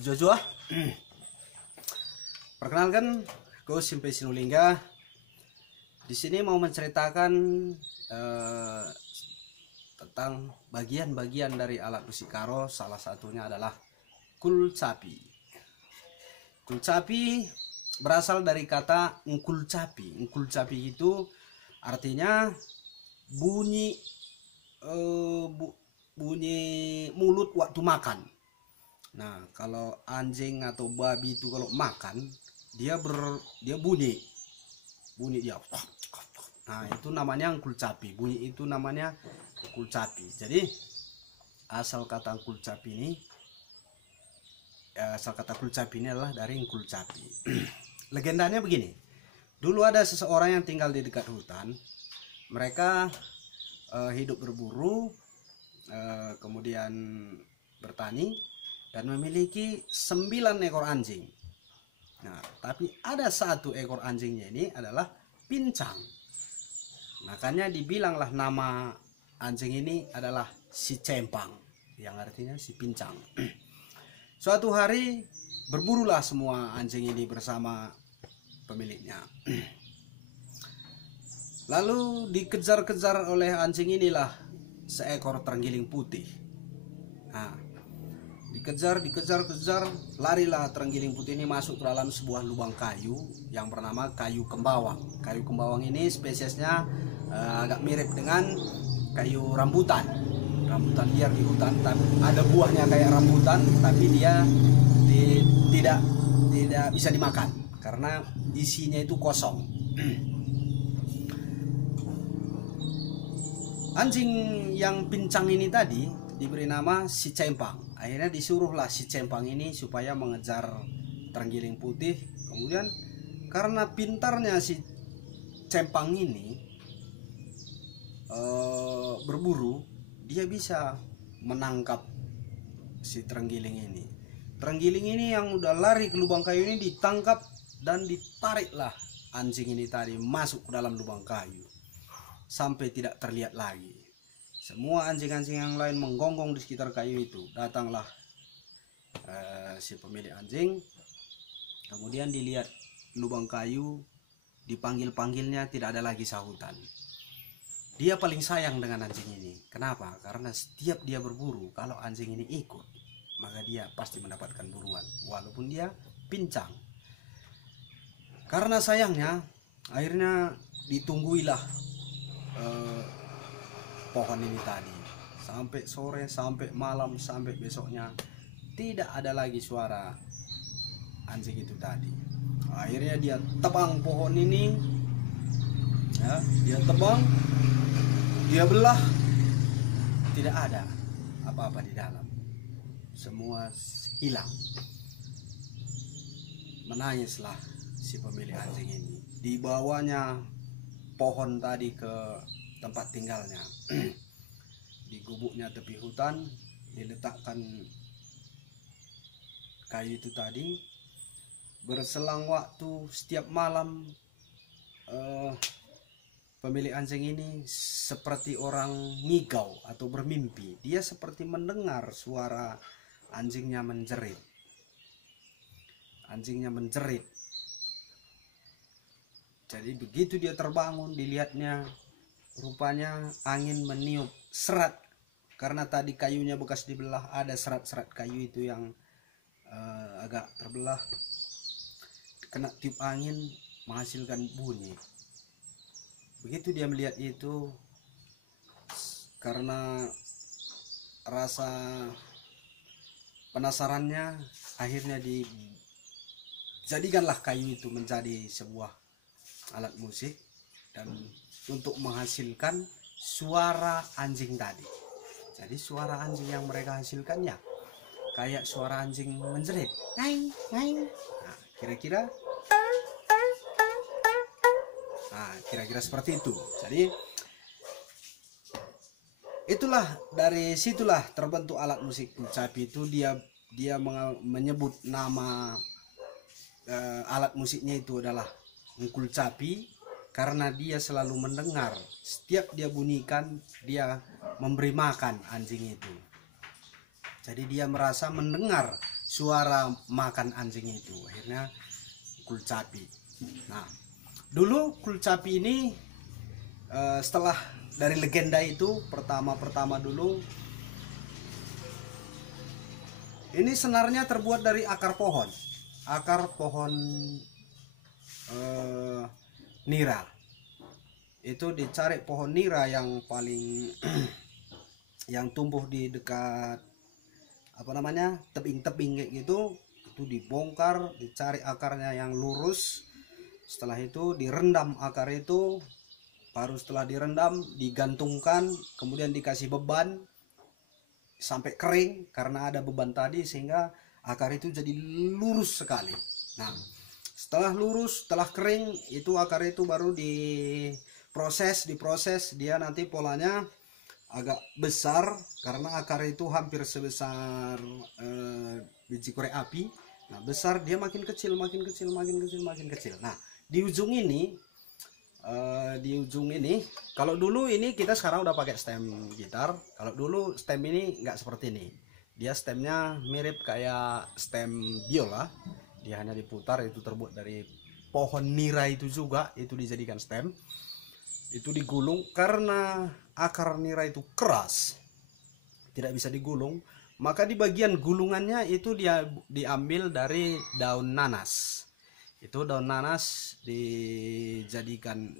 Jojo. Perkenalkan, aku Simpe Sinulingga. Di sini mau menceritakan tentang bagian-bagian dari alat musik karo. Salah satunya adalah kulcapi. Kulcapi berasal dari kata ngkulcapi. Ngkulcapi itu artinya bunyi bunyi mulut waktu makan. Nah, kalau anjing atau babi itu kalau makan dia bunyi dia. Nah, itu namanya kulcapi. Bunyi itu namanya kulcapi. Jadi asal kata kulcapi ini adalah dari kulcapi. Legendanya begini. Dulu ada seseorang yang tinggal di dekat hutan. Mereka hidup berburu, kemudian bertani, dan memiliki 9 ekor anjing. Nah, tapi ada satu ekor anjingnya ini adalah pincang. Makanya dibilanglah nama anjing ini adalah si Cempang, yang artinya si pincang. Suatu hari berburulah semua anjing ini bersama pemiliknya. Lalu dikejar-kejar oleh anjing inilah seekor terenggiling putih. Nah, dikejar, larilah terenggiling putih ini masuk ke dalam sebuah lubang kayu yang bernama kayu kembawang. Kayu kembawang ini spesiesnya agak mirip dengan kayu rambutan. Rambutan liar di hutan, tapi ada buahnya kayak rambutan, tapi dia tidak bisa dimakan karena isinya itu kosong. Anjing yang pincang ini tadi diberi nama si Cempang. Akhirnya disuruhlah si Cempang ini supaya mengejar terenggiling putih. Kemudian karena pintarnya si Cempang ini berburu, dia bisa menangkap si terenggiling ini. Terenggiling ini yang udah lari ke lubang kayu ini ditangkap dan ditariklah anjing ini tadi masuk ke dalam lubang kayu sampai tidak terlihat lagi. Semua anjing-anjing yang lain menggonggong di sekitar kayu itu. Datanglah si pemilik anjing, kemudian dilihat lubang kayu, dipanggil-panggilnya tidak ada lagi sahutan. Dia paling sayang dengan anjing ini. Kenapa? Karena setiap dia berburu, kalau anjing ini ikut, maka dia pasti mendapatkan buruan, walaupun dia pincang. Karena sayangnya, akhirnya ditungguilah pohon ini tadi sampai sore, sampai malam, sampai besoknya tidak ada lagi suara anjing itu tadi. Akhirnya dia tebang pohon ini, ya, dia tebang, dia belah, tidak ada apa-apa di dalam, semua hilang. Menangislah si pemilik anjing ini. Dibawanya pohon tadi ke tempat tinggalnya. Di gubuknya tepi hutan diletakkan kayu itu tadi. Berselang waktu, setiap malam pemilik anjing ini seperti orang ngigau atau bermimpi. Dia seperti mendengar suara anjingnya menjerit. Anjingnya menjerit. Jadi begitu dia terbangun, dilihatnya rupanya angin meniup serat. Karena tadi kayunya bekas dibelah, ada serat-serat kayu itu yang agak terbelah. Kena tiup angin menghasilkan bunyi. Begitu dia melihat itu, karena rasa penasarannya, akhirnya dijadikanlah kayu itu menjadi sebuah alat musik dan untuk menghasilkan suara anjing tadi. Jadi suara anjing yang mereka hasilkan ya kayak suara anjing menjerit. Nah, kira-kira seperti itu. Jadi itulah, dari situlah terbentuk alat musik kulcapi itu. Dia menyebut nama alat musiknya itu adalah kulcapi karena dia selalu mendengar, setiap dia bunyikan dia memberi makan anjing itu. Jadi dia merasa mendengar suara makan anjing itu, akhirnya kulcapi. Nah, dulu kulcapi ini setelah dari legenda itu pertama dulu ini senarnya terbuat dari akar pohon nira. Itu dicari pohon nira yang paling yang tumbuh di dekat apa namanya tebing-tebing kayak gitu, itu dibongkar, dicari akarnya yang lurus. Setelah itu direndam akar itu, baru setelah direndam digantungkan, kemudian dikasih beban sampai kering karena ada beban tadi, sehingga akar itu jadi lurus sekali. Nah, setelah lurus, setelah kering, itu akar itu baru diproses, dia nanti polanya agak besar karena akar itu hampir sebesar biji korek api. Nah, besar, dia makin kecil. Nah, di ujung ini kalau dulu ini kita sekarang udah pakai stem gitar. Kalau dulu stem ini nggak seperti ini. Dia stemnya mirip kayak stem biola. Dia hanya diputar, itu terbuat dari pohon nira itu juga, itu dijadikan stem. Itu digulung karena akar nira itu keras, tidak bisa digulung, maka di bagian gulungannya itu dia diambil dari daun nanas. Itu daun nanas dijadikan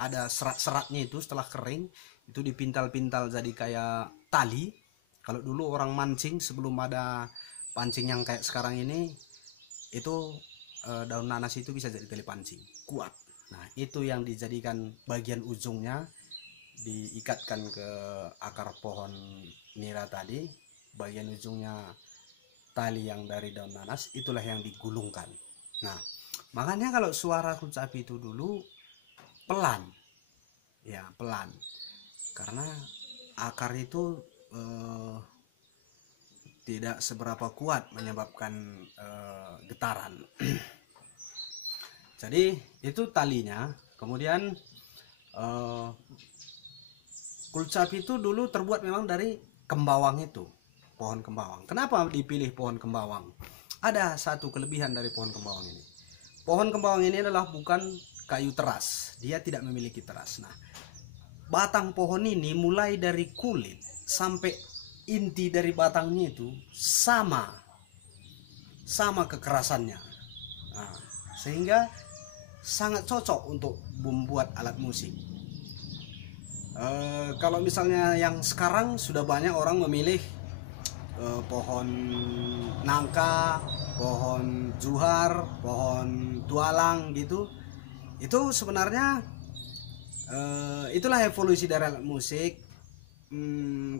ada serat-seratnya, itu setelah kering itu dipintal-pintal jadi kayak tali. Kalau dulu orang mancing sebelum ada pancing yang kayak sekarang ini, itu daun nanas itu bisa jadi tali pancing kuat. Nah, itu yang dijadikan bagian ujungnya, diikatkan ke akar pohon nira tadi, bagian ujungnya tali yang dari daun nanas, itulah yang digulungkan. Nah, makanya kalau suara kulcapi itu dulu pelan, ya pelan, karena akar itu tidak seberapa kuat menyebabkan getaran. Jadi itu talinya. Kemudian kulcapi itu dulu terbuat memang dari kembawang, itu pohon kembawang. Kenapa dipilih pohon kembawang? Ada satu kelebihan dari pohon kembawang ini. Pohon kembawang ini adalah bukan kayu teras, dia tidak memiliki teras. Nah, batang pohon ini mulai dari kulit sampai inti dari batangnya itu sama kekerasannya. Nah, sehingga sangat cocok untuk membuat alat musik. Kalau misalnya yang sekarang sudah banyak orang memilih pohon nangka, pohon juhar, pohon tualang gitu. Itu sebenarnya itulah evolusi dari alat musik.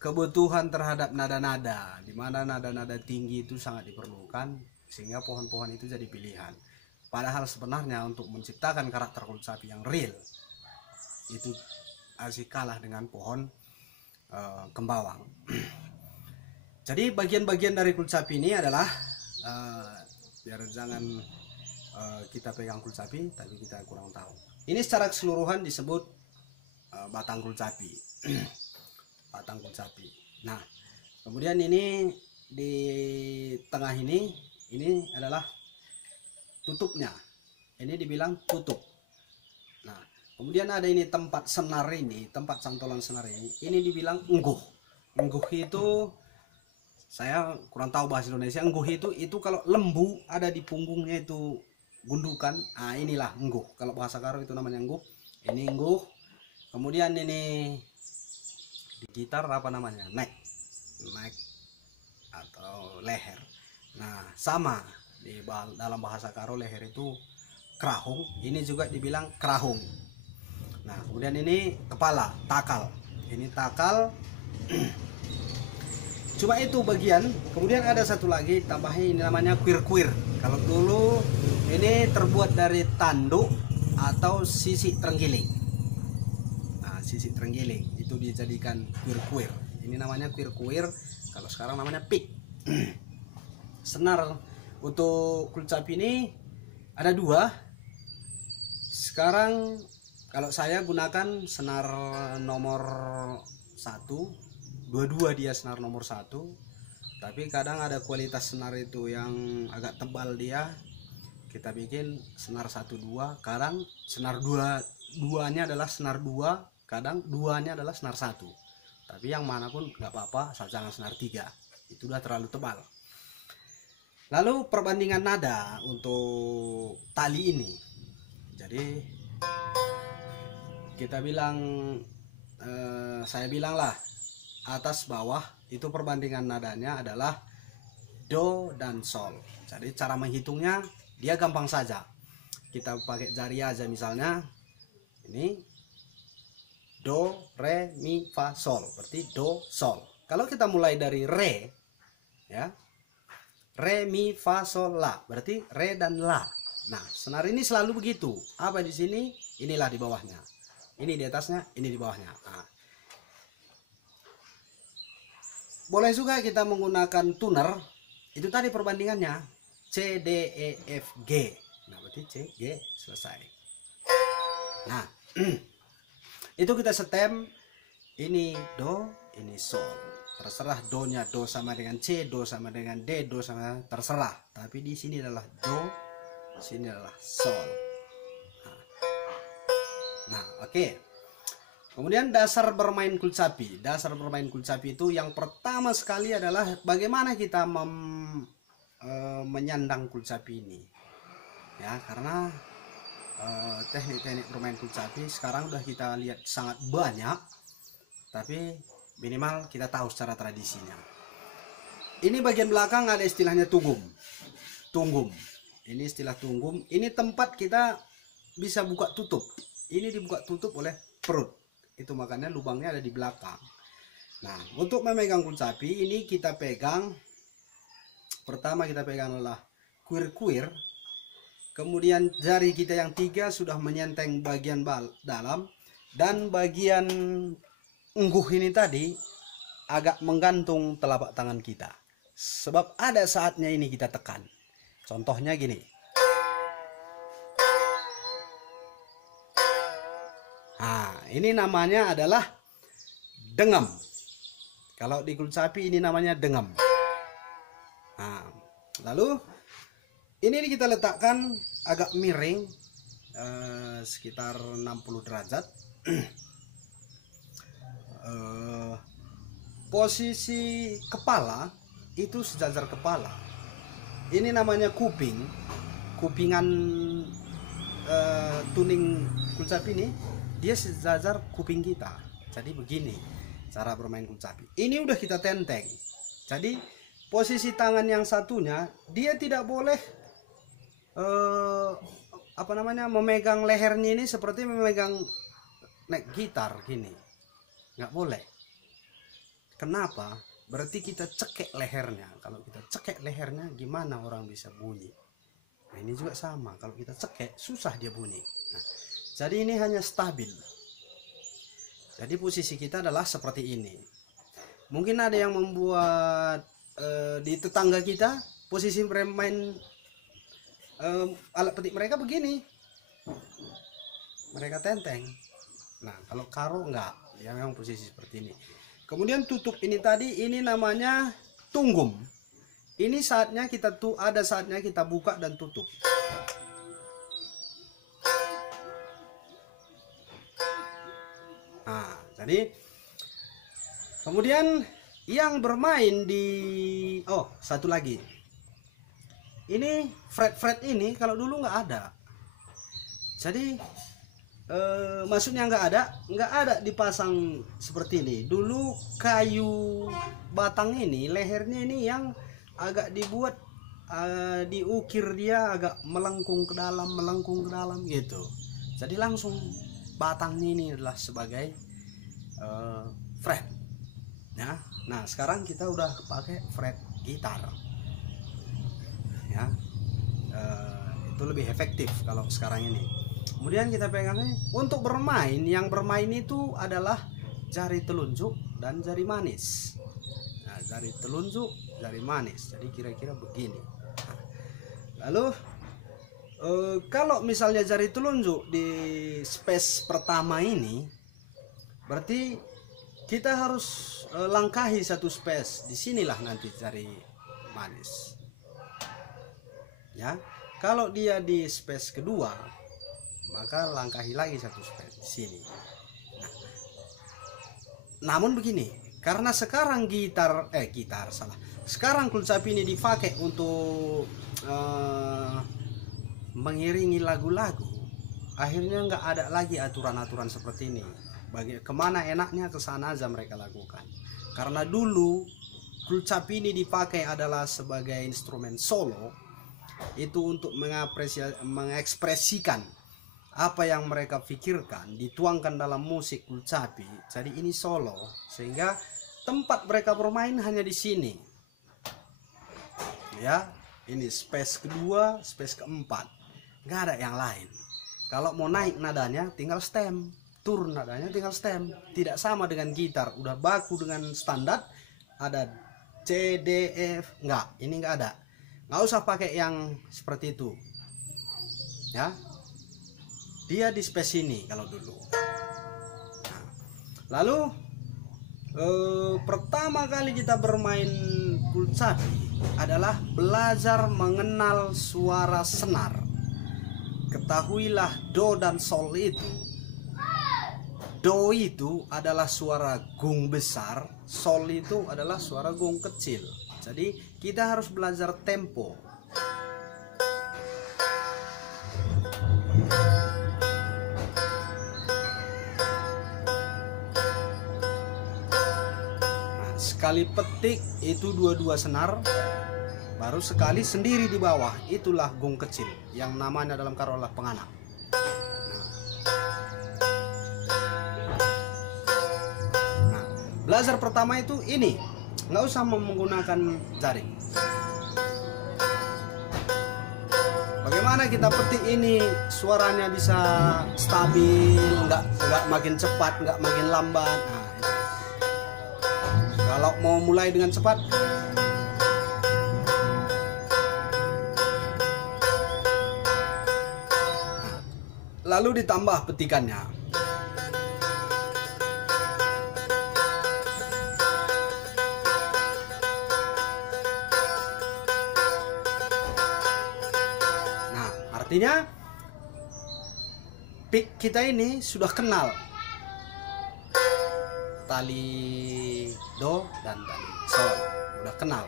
Kebutuhan terhadap nada-nada, di mana nada-nada tinggi itu sangat diperlukan, sehingga pohon-pohon itu jadi pilihan. Padahal sebenarnya untuk menciptakan karakter kulcapi yang real itu masih kalah dengan pohon kembawang. Jadi bagian-bagian dari kulcapi ini adalah biar jangan kita pegang kulcapi tapi kita kurang tahu. Ini secara keseluruhan disebut batang kulcapi. Batang kulcapi. Nah, kemudian ini di tengah ini adalah tutupnya. Ini dibilang tutup. Nah, kemudian ada ini tempat senar ini, tempat cantolan senar ini dibilang engguh. Engguh itu saya kurang tahu bahasa Indonesia. Engguh itu kalau lembu ada di punggungnya itu gundukan. Ah, inilah engguh. Kalau bahasa Karo itu namanya engguh. Ini engguh. Kemudian ini di gitar apa namanya? Neck atau leher. Nah, sama di dalam bahasa Karo leher itu kerahung, ini juga dibilang kerahung. Nah, kemudian ini kepala, takal. Ini takal. Cuma itu bagian. Kemudian ada satu lagi tambahnya, ini namanya kuir-kuir. Kalau dulu ini terbuat dari tanduk atau sisik terenggiling. Nah, sisik terenggiling itu dijadikan kuir-kuir. Ini namanya kuir-kuir. Kalau sekarang namanya pick. Senar untuk kulcapi ini ada dua. Sekarang kalau saya gunakan senar nomor 1, dua-dua dia senar nomor 1. Tapi kadang ada kualitas senar itu yang agak tebal dia, kita bikin senar 1 2, kadang senar 2-duanya adalah senar 2, kadang 2-nya adalah senar 1. Tapi yang manapun nggak apa-apa, asal jangan senar 3. Itu udah terlalu tebal. Lalu perbandingan nada untuk tali ini. Jadi kita bilang, saya bilang lah, atas bawah itu perbandingan nadanya adalah do dan sol. Jadi cara menghitungnya dia gampang saja, kita pakai jari aja. Misalnya ini do re mi fa sol, berarti do sol. Kalau kita mulai dari re, ya, re mi fa sol la, berarti re dan la. Nah, senar ini selalu begitu. Apa di sini, inilah di bawahnya, ini di atasnya, ini di bawahnya. Nah, boleh juga kita menggunakan tuner. Itu tadi perbandingannya C, D, E, F, G. Nah, berarti C, G, selesai. Nah, itu kita setem. Ini do, ini sol. Terserah do-nya do sama dengan C, do sama dengan D, do sama, terserah. Tapi di sini adalah do, sini adalah sol. Nah, oke. Kemudian dasar bermain kulcapi. Dasar bermain kulcapi itu yang pertama sekali adalah bagaimana kita menyandang kulcapi ini. Ya, karena teknik-teknik bermain kulcapi sekarang udah kita lihat sangat banyak, tapi minimal kita tahu secara tradisinya. Ini bagian belakang ada istilahnya tunggum. Tunggum. Ini istilah tunggum. Ini tempat kita bisa buka tutup. Ini dibuka tutup oleh perut. Itu makanya lubangnya ada di belakang. Nah, untuk memegang kulcapi ini kita pegang, pertama kita pegang adalah kuir-kuir. Kemudian jari kita yang 3 sudah menyenteng bagian dalam, dan bagian ungguh ini tadi agak menggantung telapak tangan kita. Sebab ada saatnya ini kita tekan. Contohnya gini. Nah, ini namanya adalah dengem. Kalau di kulcapi ini namanya dengem. Nah, lalu ini kita letakkan agak miring, sekitar 60 derajat. Posisi kepala itu sejajar kepala. Ini namanya kuping. Kupingan tuning kulcapi ini dia sejajar kuping kita. Jadi begini cara bermain kulcapi. Ini udah kita tenteng. Jadi posisi tangan yang satunya dia tidak boleh memegang lehernya ini seperti memegang neck gitar gini. Nggak boleh. Kenapa? Berarti kita cekek lehernya. Kalau kita cekek lehernya, gimana orang bisa bunyi? Nah, ini juga sama. Kalau kita cekek, susah dia bunyi. Nah, jadi ini hanya stabil. Jadi posisi kita adalah seperti ini. Mungkin ada yang membuat di tetangga kita posisi bermain alat petik mereka begini. Mereka tenteng. Nah, kalau karo enggak, ya memang posisi seperti ini. Kemudian tutup ini tadi, ini namanya tunggum. Ini saatnya kita ada saatnya kita buka dan tutup. Nah, jadi kemudian yang bermain di satu lagi. Ini fret-fret ini kalau dulu nggak ada. Jadi maksudnya nggak ada dipasang seperti ini. Dulu kayu batang ini, lehernya ini yang agak dibuat diukir, dia agak melengkung ke dalam gitu. Jadi langsung batangnya ini adalah sebagai fret. Ya. Nah, sekarang kita udah pakai fret gitar. Ya. Itu lebih efektif kalau sekarang ini. Kemudian kita pegangnya untuk bermain. Yang bermain itu adalah jari telunjuk dan jari manis. Nah, jari telunjuk, jari manis. Jadi kira-kira begini. Nah, lalu kalau misalnya jari telunjuk di space pertama ini, berarti kita harus langkahi satu space. Disinilah nanti cari manis. Ya, kalau dia di space kedua, maka langkahi lagi satu space di sini. Nah, namun begini, karena sekarang sekarang kulcapi ini dipakai untuk mengiringi lagu-lagu, akhirnya nggak ada lagi aturan-aturan seperti ini. Kemana enaknya ke sana aja mereka lakukan. Karena dulu kulcapi ini dipakai adalah sebagai instrumen solo, itu untuk mengekspresikan apa yang mereka pikirkan, dituangkan dalam musik kulcapi. Jadi ini solo, sehingga tempat mereka bermain hanya di sini. Ya, ini space kedua, space keempat, nggak ada yang lain. Kalau mau naik nadanya tinggal stem, turun nadanya tinggal stem. Tidak sama dengan gitar, udah baku dengan standar, ada C, D, F, nggak, ini nggak ada. Nggak usah pakai yang seperti itu. Ya, dia di space ini kalau dulu. Nah, lalu pertama kali kita bermain kulcapi adalah belajar mengenal suara senar. Ketahuilah do dan sol itu. Do itu adalah suara gong besar, sol itu adalah suara gong kecil. Jadi kita harus belajar tempo. Nah, sekali petik itu dua-dua senar, baru sekali sendiri di bawah, itulah gong kecil yang namanya dalam karolah penganak. Nah, belajar pertama itu ini, nggak usah menggunakan jari. Bagaimana kita petik ini suaranya bisa stabil, nggak makin cepat, nggak makin lambat. Nah, itu. Kalau mau mulai dengan cepat, lalu ditambah petikannya. Nah, artinya pick kita ini sudah kenal tali do dan tali sol, udah kenal.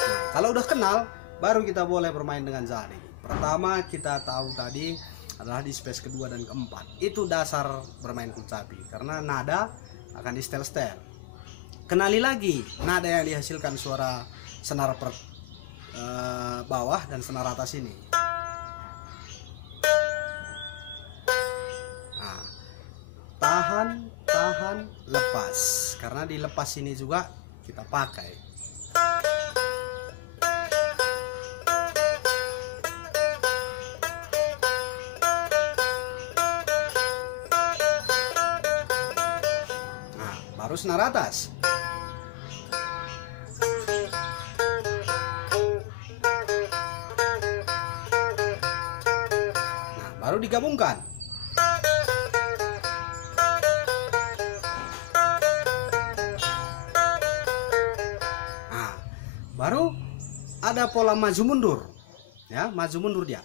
Nah, kalau udah kenal, baru kita boleh bermain dengan jari. Pertama kita tahu tadi adalah di space kedua dan keempat. Itu dasar bermain kulcapi, karena nada akan di setel-setel. Kenali lagi nada yang dihasilkan suara senar bawah dan senar atas ini. Nah, tahan, lepas. Karena di lepas ini juga kita pakai. Baru senar atas. Nah, baru digabungkan. Nah, baru ada pola maju mundur. Ya, maju mundur dia.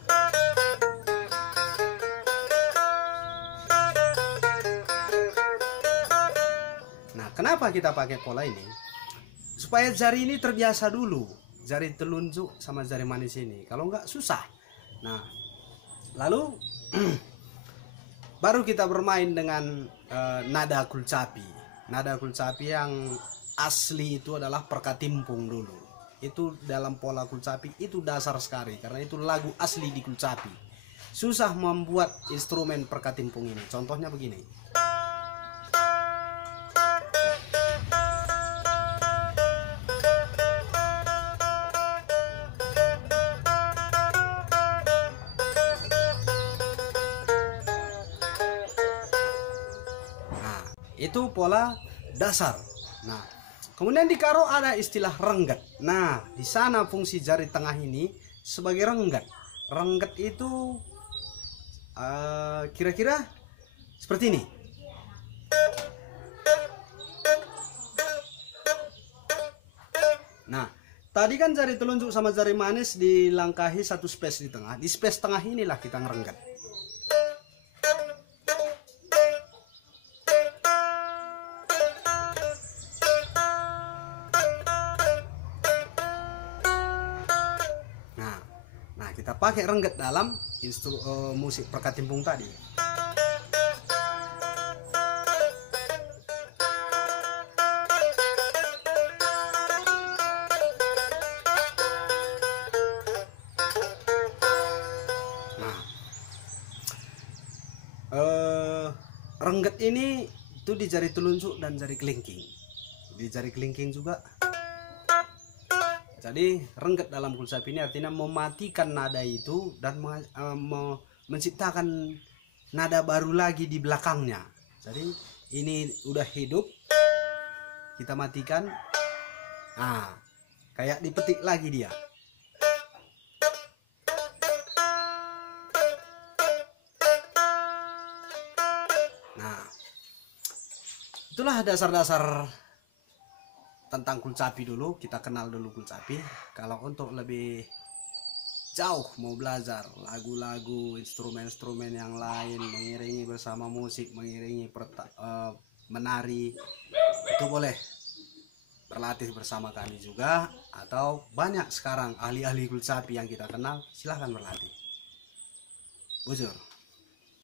Kenapa kita pakai pola ini? Supaya jari ini terbiasa dulu, jari telunjuk sama jari manis ini. Kalau enggak susah. Nah, lalu baru kita bermain dengan nada kulcapi. Nada kulcapi yang asli itu adalah perkatimpung dulu. Itu dalam pola kulcapi itu dasar sekali, karena itu lagu asli di kulcapi. Susah membuat instrumen perkatimpung ini. Contohnya begini. Itu pola dasar. Nah, kemudian di karo ada istilah rengget. Nah, di sana fungsi jari tengah ini sebagai rengget. Rengget itu kira-kira seperti ini. Tadi kan jari telunjuk sama jari manis dilangkahi satu space di tengah. Di space tengah inilah kita ngerengget. Nah, kita pakai rengget dalam musik perkatimpung tadi. Rengget ini itu di jari telunjuk dan jari kelingking. Di jari kelingking juga. Jadi rengget dalam kulcapi ini artinya mematikan nada itu dan menciptakan nada baru lagi di belakangnya. Jadi ini udah hidup, kita matikan. Nah, kayak dipetik lagi dia. Nah, itulah dasar-dasar tentang kulcapi dulu. Kita kenal dulu kulcapi. Kalau untuk lebih jauh mau belajar lagu-lagu, instrumen-instrumen yang lain, mengiringi bersama musik, mengiringi menari, itu boleh berlatih bersama kami juga. Atau banyak sekarang ahli-ahli kulcapi yang kita kenal, silahkan berlatih. Bujur.